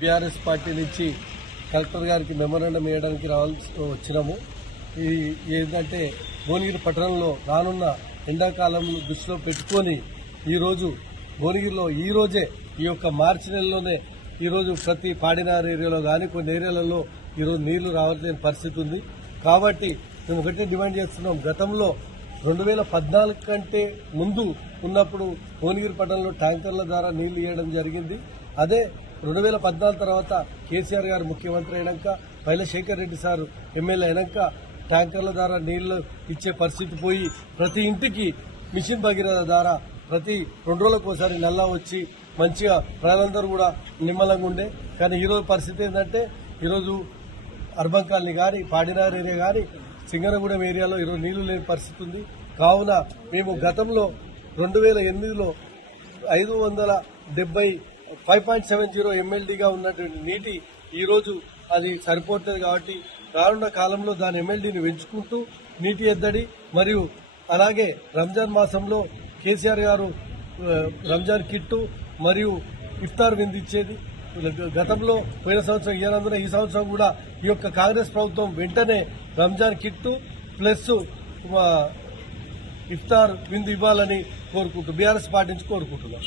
BRS party నుంచి collector గారికి memorandum వేయడానికి వచ్చినాము. ఏంటంటే భువనగిరి పట్టణంలో రానున్న ఎండాకాలం దృష్టిలో పెట్టుకొని ఈరోజు భువనగిరిలో ఈరోజే ఈ యొక్క మార్చి నెలలోనే ఈరోజు ప్రతి పాడినార్ ఏరియాలో కానీ కొన్ని ఏరియాలలో ఈరోజు నీళ్లు రావట్లేని పరిస్థితి ఉంది. కాబట్టి మేము ఒకటే డిమాండ్ చేస్తున్నాం. గతంలో 2014 కంటే ముందు ఉన్నప్పుడు భువనగిరి పట్టణంలో ట్యాంకర్ల ద్వారా నీళ్లు ఇవ్వడం జరిగింది. అదే 2014 తర్వాత కేసీఆర్ గారు ముఖ్యమంత్రి అయినాక శేఖర్ రెడ్డి సార్ ఎమ్మెల్యే అయినాక ట్యాంకర్ల ద్వారా నీళ్లు ఇచ్చే పరిస్థితి పోయి ప్రతి ఇంటికి మిషన్ భగీరథ ద్వారా ప్రతి 2 రోజులకు ఒకసారి నల్లా వచ్చి మంచిగా ప్రజలందరూ కూడా నిమ్మలంగా ఉండే. కానీ ఈరోజు పరిస్థితి ఏంటంటే ఈరోజు అర్బన్ కాలనీ కానీ పాడినార్ ఏరియా కానీ సింగరగూడెం ఏరియాలో ఈరోజు నీళ్లు లేని పరిస్థితి ఉంది. కావున మేము గతంలో 2008లో 570 MLDగా ఉన్నటువంటి నీటి ఈరోజు అది సరిపోతుంది. కాబట్టి రానున్న కాలంలో దాని MLDని పెంచుకుంటూ నీటి ఎద్దడి మరియు అలాగే రంజాన్ మాసంలో కేసీఆర్ గారు రంజాన్ కిట్టు మరియు ఇఫ్తార్ విందు ఇచ్చేది. గతంలో పోయిన సంవత్సరం ఇయ్యనందున ఈ సంవత్సరం కూడా ఈ యొక్క కాంగ్రెస్ ప్రభుత్వం వెంటనే రంజాన్ కిట్టు ప్లస్ ఇఫ్తార్ విందు ఇవ్వాలని కోరుకుంటూ బీఆర్ఎస్ పార్టీ నుంచి కోరుకుంటున్నాం.